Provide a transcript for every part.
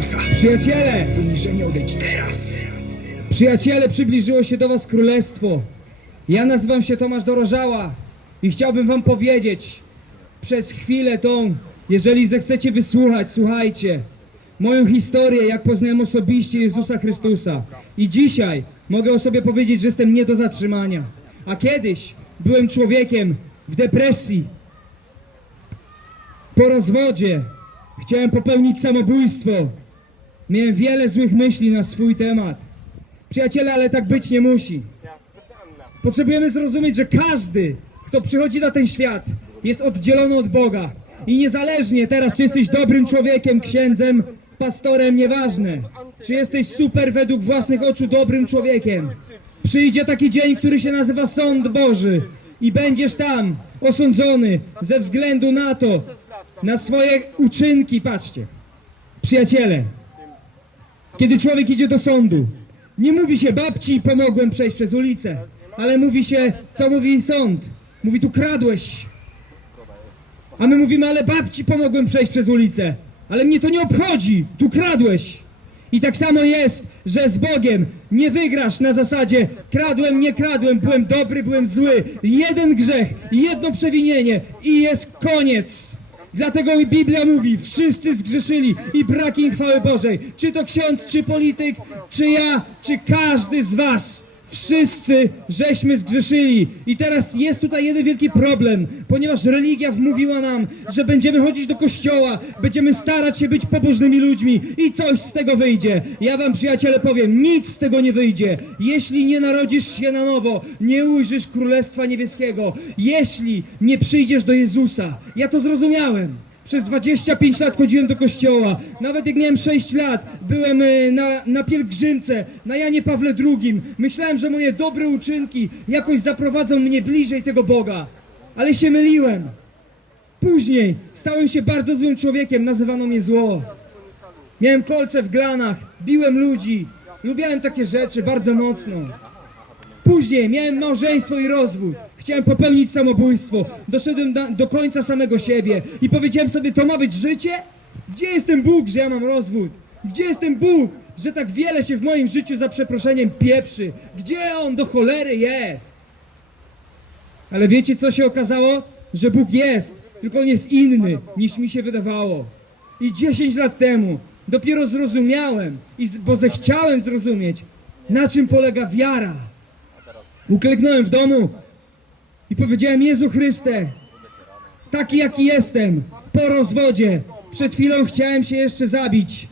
Chrystusa. Przyjaciele, Poniżenie odejdź teraz. przyjaciele, przybliżyło się do was królestwo. Ja nazywam się Tomasz Dorożała i chciałbym wam powiedzieć przez chwilę tą, jeżeli zechcecie wysłuchać, słuchajcie, moją historię, jak poznałem osobiście Jezusa Chrystusa. I dzisiaj mogę o sobie powiedzieć, że jestem nie do zatrzymania. A kiedyś byłem człowiekiem w depresji, po rozwodzie, chciałem popełnić samobójstwo. Miałem wiele złych myśli na swój temat. Przyjaciele, ale tak być nie musi. Potrzebujemy zrozumieć, że każdy, kto przychodzi na ten świat, jest oddzielony od Boga. I niezależnie teraz, czy jesteś dobrym człowiekiem, księdzem, pastorem, nieważne. Czy jesteś super według własnych oczu dobrym człowiekiem. Przyjdzie taki dzień, który się nazywa Sąd Boży. I będziesz tam osądzony ze względu na to, na swoje uczynki. Patrzcie, przyjaciele, kiedy człowiek idzie do sądu, nie mówi się babci pomogłem przejść przez ulicę, ale mówi się, co mówi sąd? Mówi tu kradłeś. A my mówimy, ale babci pomogłem przejść przez ulicę, ale mnie to nie obchodzi, tu kradłeś. I tak samo jest, że z Bogiem nie wygrasz na zasadzie kradłem, nie kradłem, byłem dobry, byłem zły. Jeden grzech, jedno przewinienie i jest koniec. Dlatego Biblia mówi, wszyscy zgrzeszyli i brak im chwały Bożej. Czy to ksiądz, czy polityk, czy ja, czy każdy z was. Wszyscy żeśmy zgrzeszyli. I teraz jest tutaj jeden wielki problem, ponieważ religia wmówiła nam, że będziemy chodzić do kościoła, będziemy starać się być pobożnymi ludźmi i coś z tego wyjdzie. Ja wam przyjaciele powiem, nic z tego nie wyjdzie. Jeśli nie narodzisz się na nowo, nie ujrzysz Królestwa Niebieskiego. Jeśli nie przyjdziesz do Jezusa. Ja to zrozumiałem. Przez 25 lat chodziłem do kościoła. Nawet jak miałem 6 lat, byłem e, na, na pielgrzymce, na Janie Pawle II. Myślałem, że moje dobre uczynki jakoś zaprowadzą mnie bliżej tego Boga. Ale się myliłem. Później stałem się bardzo złym człowiekiem, nazywano mnie zło. Miałem kolce w glanach, biłem ludzi. Lubiałem takie rzeczy bardzo mocno. Później miałem małżeństwo i rozwód. Chciałem popełnić samobójstwo. Doszedłem do, do końca samego siebie i powiedziałem sobie, to ma być życie? Gdzie jest ten Bóg, że ja mam rozwód? Gdzie jest ten Bóg, że tak wiele się w moim życiu za przeproszeniem pieprzy? Gdzie On do cholery jest? Ale wiecie co się okazało? Że Bóg jest, tylko On jest inny niż mi się wydawało. I 10 lat temu dopiero zrozumiałem, i bo zechciałem zrozumieć, na czym polega wiara. Uklęknąłem w domu i powiedziałem: Jezu Chryste, taki jaki jestem, po rozwodzie, przed chwilą chciałem się jeszcze zabić.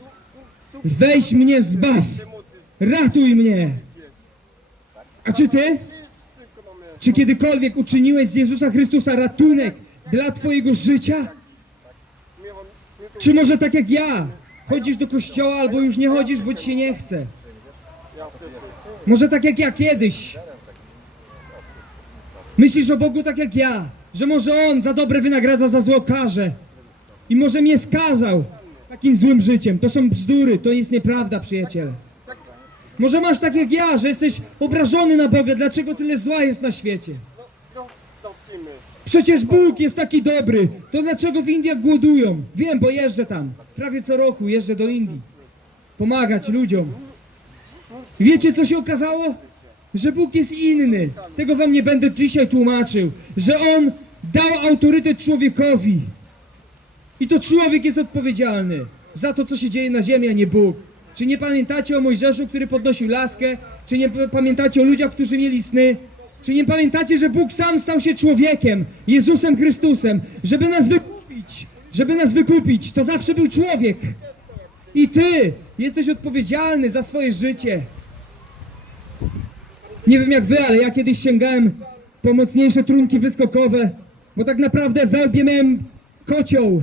Weź mnie, zbaw, ratuj mnie. A czy ty? Czy kiedykolwiek uczyniłeś z Jezusa Chrystusa ratunek dla twojego życia? Czy może tak jak ja, chodzisz do kościoła albo już nie chodzisz, bo ci się nie chce? Może tak jak ja kiedyś, Myślisz o Bogu tak jak ja, że może On za dobre wynagradza, za zło karze. I może mnie skazał takim złym życiem. To są bzdury, to jest nieprawda, przyjaciele. Może masz tak jak ja, że jesteś obrażony na Boga, dlaczego tyle zła jest na świecie. Przecież Bóg jest taki dobry, to dlaczego w Indiach głodują? Wiem, bo jeżdżę tam. Prawie co roku jeżdżę do Indii. Pomagać ludziom. Wiecie, co się okazało? Że Bóg jest inny. Tego wam nie będę dzisiaj tłumaczył. Że On dał autorytet człowiekowi. I to człowiek jest odpowiedzialny za to, co się dzieje na ziemi, a nie Bóg. Czy nie pamiętacie o Mojżeszu, który podnosił laskę? Czy nie pamiętacie o ludziach, którzy mieli sny? Czy nie pamiętacie, że Bóg sam stał się człowiekiem, Jezusem Chrystusem, żeby nas wykupić? Żeby nas wykupić, to zawsze był człowiek. I ty jesteś odpowiedzialny za swoje życie. Nie wiem jak wy, ale ja kiedyś sięgałem po mocniejsze trunki wyskokowe, bo tak naprawdę w łbie miałem kocioł.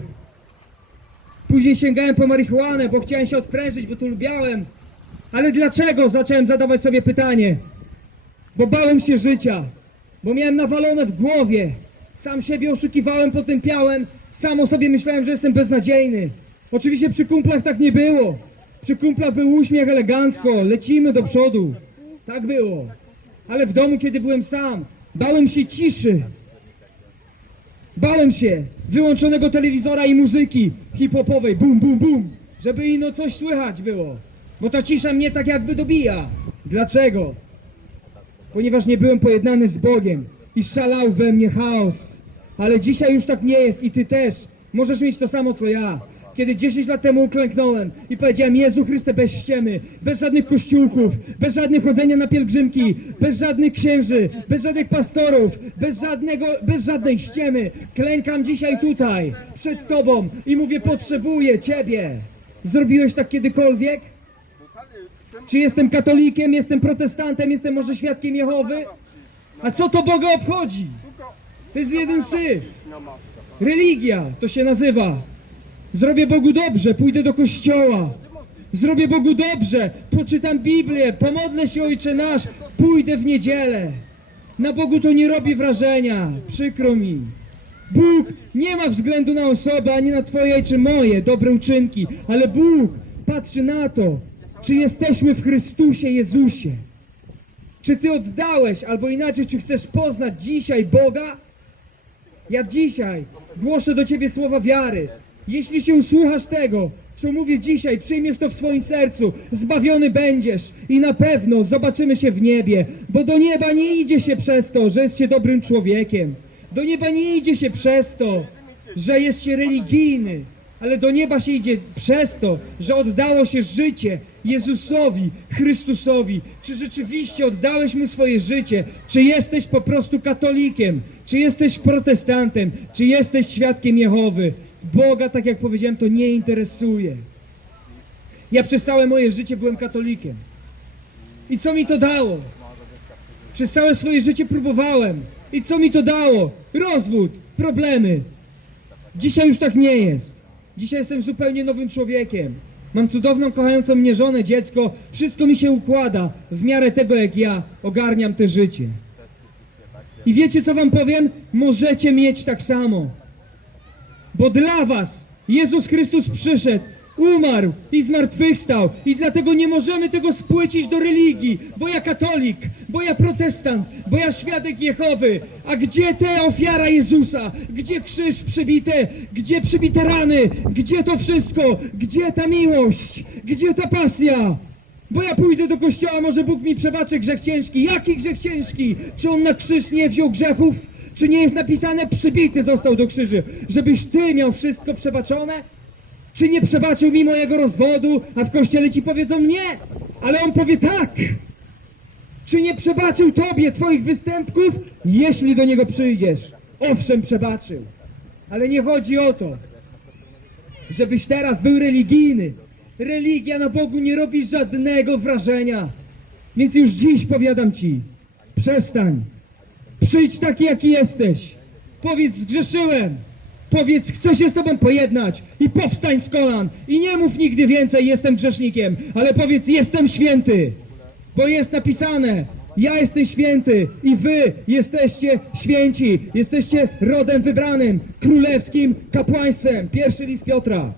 Później sięgałem po marihuanę, bo chciałem się odprężyć, bo to lubiałem. Ale dlaczego zacząłem zadawać sobie pytanie? Bo bałem się życia, bo miałem nawalone w głowie. Sam siebie oszukiwałem, potępiałem, sam o sobie myślałem, że jestem beznadziejny. Oczywiście przy kumplach tak nie było. Przy kumplach był uśmiech elegancko, lecimy do przodu. Tak było. Ale w domu, kiedy byłem sam, bałem się ciszy. Bałem się wyłączonego telewizora i muzyki hip-hopowej. Bum, bum, bum. żeby ino coś słychać było. Bo ta cisza mnie tak jakby dobija. Dlaczego? Ponieważ nie byłem pojednany z Bogiem i szalał we mnie chaos. Ale dzisiaj już tak nie jest i ty też. Możesz mieć to samo co ja. Kiedy 10 lat temu uklęknąłem i powiedziałem Jezu Chryste bez ściemy, bez żadnych kościółków, bez żadnych chodzenia na pielgrzymki, bez żadnych księży, bez żadnych pastorów, bez żadnego, bez żadnej ściemy. Klękam dzisiaj tutaj, przed Tobą i mówię potrzebuję Ciebie. Zrobiłeś tak kiedykolwiek? Czy jestem katolikiem, jestem protestantem, jestem może świadkiem Jehowy? A co to Boga obchodzi? To jest jeden syf. Religia to się nazywa. Zrobię Bogu dobrze, pójdę do kościoła. Zrobię Bogu dobrze, poczytam Biblię, pomodlę się Ojcze Nasz, pójdę w niedzielę. Na Bogu to nie robi wrażenia, przykro mi. Bóg nie ma względu na osobę, ani na Twoje czy moje dobre uczynki, ale Bóg patrzy na to, czy jesteśmy w Chrystusie Jezusie. Czy Ty oddałeś, albo inaczej, czy chcesz poznać dzisiaj Boga? Ja dzisiaj głoszę do Ciebie słowa wiary. Jeśli się usłuchasz tego, co mówię dzisiaj, przyjmiesz to w swoim sercu, zbawiony będziesz i na pewno zobaczymy się w niebie, bo do nieba nie idzie się przez to, że jest się dobrym człowiekiem. Do nieba nie idzie się przez to, że jest się religijny, ale do nieba się idzie przez to, że oddało się życie Jezusowi, Chrystusowi. Czy rzeczywiście oddałeś mu swoje życie? Czy jesteś po prostu katolikiem? Czy jesteś protestantem? Czy jesteś świadkiem Jehowy? Boga, tak jak powiedziałem, to nie interesuje. Ja przez całe moje życie byłem katolikiem. I co mi to dało? Przez całe swoje życie próbowałem. I co mi to dało? Rozwód, problemy. Dzisiaj już tak nie jest. Dzisiaj jestem zupełnie nowym człowiekiem. Mam cudowną, kochającą mnie żonę, dziecko. Wszystko mi się układa w miarę tego, jak ja ogarniam te życie. I wiecie, co wam powiem? Możecie mieć tak samo. Bo dla was Jezus Chrystus przyszedł, umarł i zmartwychwstał. I dlatego nie możemy tego spłycić do religii. Bo ja katolik, bo ja protestant, bo ja świadek Jehowy. A gdzie ta ofiara Jezusa? Gdzie krzyż przybity? Gdzie przybite rany? Gdzie to wszystko? Gdzie ta miłość? Gdzie ta pasja? Bo ja pójdę do kościoła, może Bóg mi przebaczy grzech ciężki. Jaki grzech ciężki? Czy on na krzyż nie wziął grzechów? Czy nie jest napisane, przybity został do krzyży, żebyś ty miał wszystko przebaczone? Czy nie przebaczył mi mojego rozwodu, a w kościele ci powiedzą nie, ale on powie tak? Czy nie przebaczył tobie twoich występków, jeśli do niego przyjdziesz? Owszem, przebaczył. Ale nie chodzi o to, żebyś teraz był religijny. Religia na Bogu nie robi żadnego wrażenia. Więc już dziś powiadam ci, przestań. Przyjdź taki, jaki jesteś. Powiedz, zgrzeszyłem. Powiedz, chcę się z Tobą pojednać i powstań z kolan. I nie mów nigdy więcej, jestem grzesznikiem, ale powiedz, jestem święty. Bo jest napisane, ja jestem święty i Wy jesteście święci. Jesteście rodem wybranym, królewskim kapłaństwem. Pierwszy list Piotra.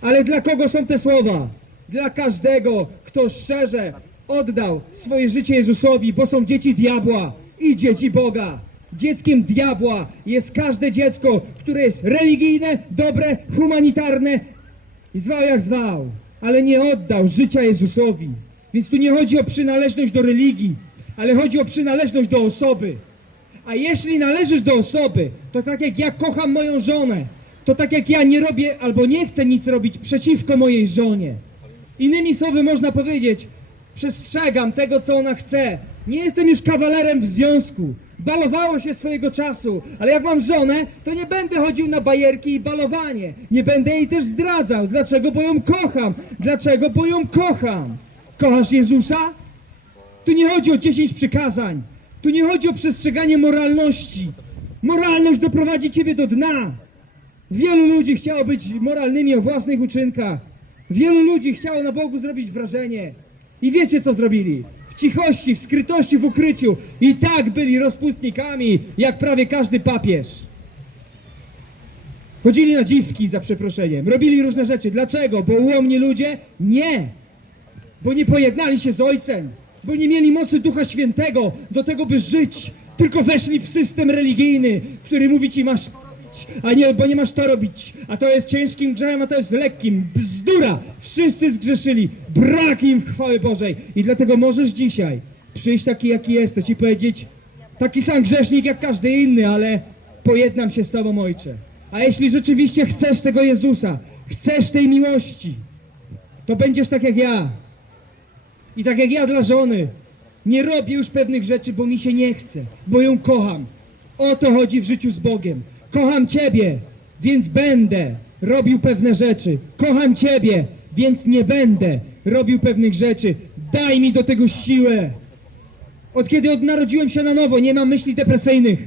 Ale dla kogo są te słowa? Dla każdego, kto szczerze oddał swoje życie Jezusowi, bo są dzieci diabła i dzieci Boga. Dzieckiem diabła jest każde dziecko, które jest religijne, dobre, humanitarne i zwał jak zwał, ale nie oddał życia Jezusowi. Więc tu nie chodzi o przynależność do religii, ale chodzi o przynależność do osoby. A jeśli należysz do osoby, to tak jak ja kocham moją żonę, to tak jak ja nie robię albo nie chcę nic robić przeciwko mojej żonie. Innymi słowy można powiedzieć, przestrzegam tego, co ona chce. Nie jestem już kawalerem w związku. Balowało się swojego czasu, ale jak mam żonę, to nie będę chodził na bajerki i balowanie. Nie będę jej też zdradzał. Dlaczego? Bo ją kocham. Dlaczego? Bo ją kocham. Kochasz Jezusa? Tu nie chodzi o 10 przykazań. Tu nie chodzi o przestrzeganie moralności. Moralność doprowadzi ciebie do dna. Wielu ludzi chciało być moralnymi o własnych uczynkach. Wielu ludzi chciało na Bogu zrobić wrażenie. I wiecie co zrobili? W cichości, w skrytości, w ukryciu. I tak byli rozpustnikami, jak prawie każdy papież. Chodzili na dziwki, za przeproszeniem. Robili różne rzeczy. Dlaczego? Bo ułomni ludzie? Nie. Bo nie pojednali się z Ojcem. Bo nie mieli mocy Ducha Świętego do tego, by żyć. Tylko weszli w system religijny, który mówi ci masz a nie, bo nie masz to robić, a to jest ciężkim grzechem, a to jest lekkim. Bzdura! Wszyscy zgrzeszyli, brak im chwały Bożej i dlatego możesz dzisiaj przyjść taki, jaki jesteś i powiedzieć, taki sam grzesznik jak każdy inny, ale pojednam się z Tobą, Ojcze. A jeśli rzeczywiście chcesz tego Jezusa, chcesz tej miłości, to będziesz tak jak ja. I tak jak ja dla żony, nie robię już pewnych rzeczy, bo mi się nie chce, bo ją kocham. O to chodzi w życiu z Bogiem. Kocham Ciebie, więc będę robił pewne rzeczy. Kocham Ciebie, więc nie będę robił pewnych rzeczy. Daj mi do tego siłę. Od kiedy od narodziłem się na nowo, nie mam myśli depresyjnych.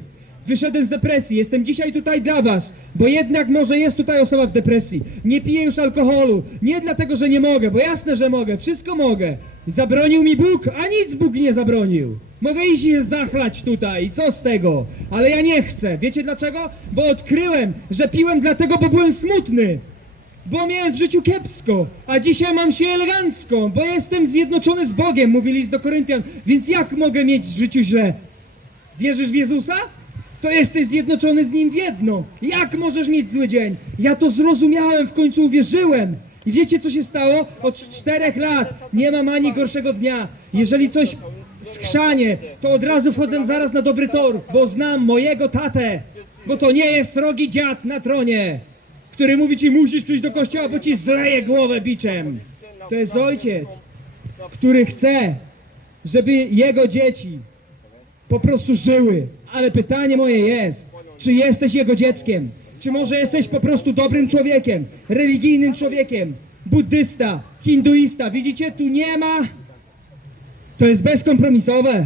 Wyszedłem z depresji, jestem dzisiaj tutaj dla was, bo jednak może jest tutaj osoba w depresji. Nie piję już alkoholu, nie dlatego, że nie mogę, bo jasne, że mogę, wszystko mogę. Zabronił mi Bóg, a nic Bóg nie zabronił. Mogę iść i zachlać tutaj, i co z tego? Ale ja nie chcę. Wiecie dlaczego? Bo odkryłem, że piłem dlatego, bo byłem smutny. Bo miałem w życiu kiepsko, a dzisiaj mam się elegancko, bo jestem zjednoczony z Bogiem, mówi list do Koryntian. Więc jak mogę mieć w życiu źle? Wierzysz w Jezusa? To jesteś zjednoczony z Nim w jedno. Jak możesz mieć zły dzień? Ja to zrozumiałem, w końcu uwierzyłem. I wiecie, co się stało? Od czterech lat nie mam ani gorszego dnia. Jeżeli coś skrzanie, to od razu wchodzę zaraz na dobry tor, bo znam mojego tatę. Bo to nie jest rogi dziad na tronie, który mówi ci, musisz przyjść do kościoła, bo ci zleje głowę biczem. To jest ojciec, który chce, żeby jego dzieci po prostu żyły. Ale pytanie moje jest, czy jesteś jego dzieckiem? Czy może jesteś po prostu dobrym człowiekiem, religijnym człowiekiem, buddysta, hinduista? Widzicie, tu nie ma. To jest bezkompromisowe.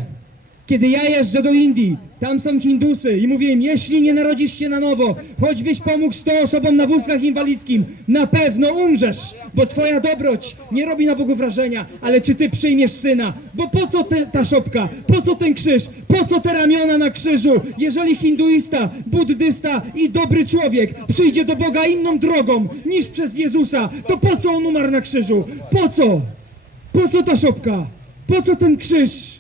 Kiedy ja jeżdżę do Indii, tam są Hindusy i mówię im, jeśli nie narodzisz się na nowo, choćbyś pomógł 100 osobom na wózkach inwalidzkim, na pewno umrzesz, bo twoja dobroć nie robi na Bogu wrażenia, ale czy ty przyjmiesz syna? Bo po co te, ta szopka? Po co ten krzyż? Po co te ramiona na krzyżu? Jeżeli hinduista, buddysta i dobry człowiek przyjdzie do Boga inną drogą niż przez Jezusa, to po co on umarł na krzyżu? Po co? Po co ta szopka? Po co ten krzyż?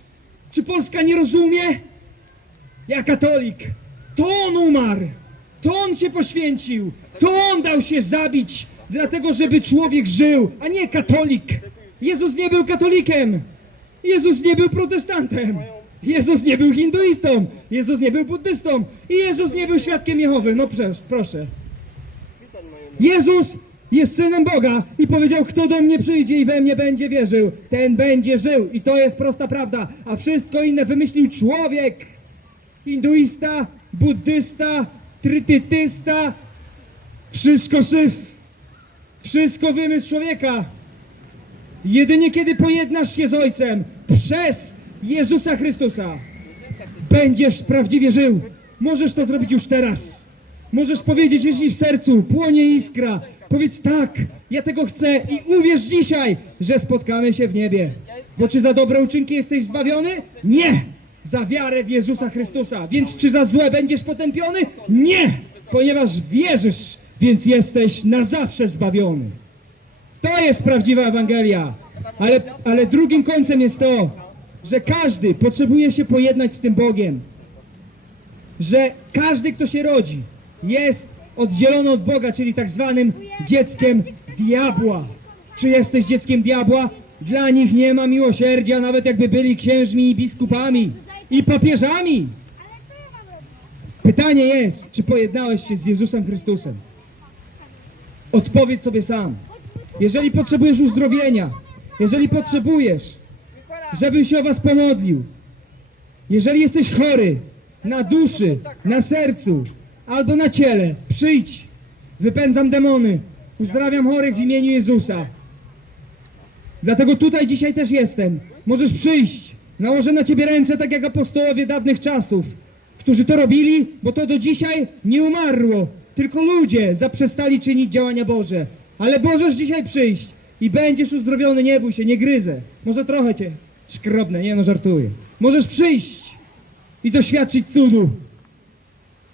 Czy Polska nie rozumie? Ja katolik. To on umarł. To on się poświęcił. To on dał się zabić, dlatego żeby człowiek żył, a nie katolik. Jezus nie był katolikiem. Jezus nie był protestantem. Jezus nie był hinduistą. Jezus nie był buddystą. I Jezus nie był świadkiem Jehowy. No przecież, proszę. Jezus jest synem Boga i powiedział, kto do mnie przyjdzie i we mnie będzie wierzył, ten będzie żył. I to jest prosta prawda. A wszystko inne wymyślił człowiek. Hinduista, buddysta, trytytysta. Wszystko syf. Wszystko wymysł człowieka. Jedynie kiedy pojednasz się z Ojcem przez Jezusa Chrystusa, będziesz prawdziwie żył. Możesz to zrobić już teraz. Możesz powiedzieć, jeśli w sercu płonie iskra, powiedz tak, ja tego chcę i uwierz dzisiaj, że spotkamy się w niebie. Bo czy za dobre uczynki jesteś zbawiony? Nie! Za wiarę w Jezusa Chrystusa. Więc czy za złe będziesz potępiony? Nie! Ponieważ wierzysz, więc jesteś na zawsze zbawiony. To jest prawdziwa Ewangelia. Ale, ale drugim końcem jest to, że każdy potrzebuje się pojednać z tym Bogiem. Że każdy, kto się rodzi, jest oddzielony od Boga, czyli tak zwanym dzieckiem diabła. Czy jesteś dzieckiem diabła? Dla nich nie ma miłosierdzia, nawet jakby byli księżmi i biskupami i papieżami. Pytanie jest, czy pojednałeś się z Jezusem Chrystusem? Odpowiedz sobie sam. Jeżeli potrzebujesz uzdrowienia, jeżeli potrzebujesz, żebym się o was pomodlił, jeżeli jesteś chory na duszy, na sercu albo na ciele, przyjdź. Wypędzam demony. Uzdrawiam chorych w imieniu Jezusa. Dlatego tutaj dzisiaj też jestem. Możesz przyjść. Nałożę na ciebie ręce, tak jak apostołowie dawnych czasów, którzy to robili, bo to do dzisiaj nie umarło. Tylko ludzie zaprzestali czynić działania Boże. Ale możesz dzisiaj przyjść i będziesz uzdrowiony, nie bój się, nie gryzę. Może trochę cię szkrobnę, nie no żartuję. Możesz przyjść i doświadczyć cudu.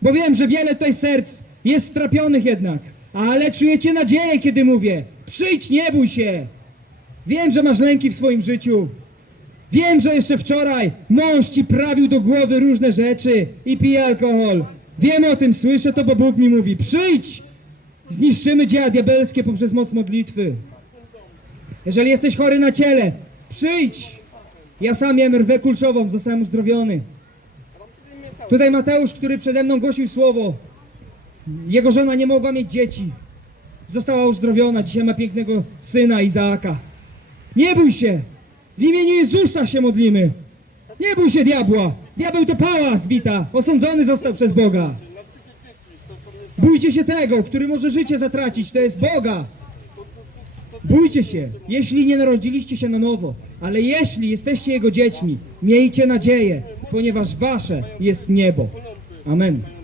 Bo wiem, że wiele tutaj serc jest strapionych jednak. Ale czujecie nadzieję, kiedy mówię. Przyjdź, nie bój się. Wiem, że masz lęki w swoim życiu. Wiem, że jeszcze wczoraj mąż ci prawił do głowy różne rzeczy i pije alkohol. Wiem o tym, słyszę to, bo Bóg mi mówi. Przyjdź! Zniszczymy dzieła diabelskie poprzez moc modlitwy. Jeżeli jesteś chory na ciele, przyjdź! Ja sam miałem rwę kulszową, zostałem uzdrowiony. Tutaj Mateusz, który przede mną głosił słowo. Jego żona nie mogła mieć dzieci. Została uzdrowiona, dzisiaj ma pięknego syna Izaaka. Nie bój się! W imieniu Jezusa się modlimy! Nie bój się diabła! Diabeł to pała zbita! Osądzony został przez Boga! Bójcie się tego, który może życie zatracić, to jest Boga! Bójcie się, jeśli nie narodziliście się na nowo, ale jeśli jesteście Jego dziećmi, miejcie nadzieję, ponieważ wasze jest niebo. Amen.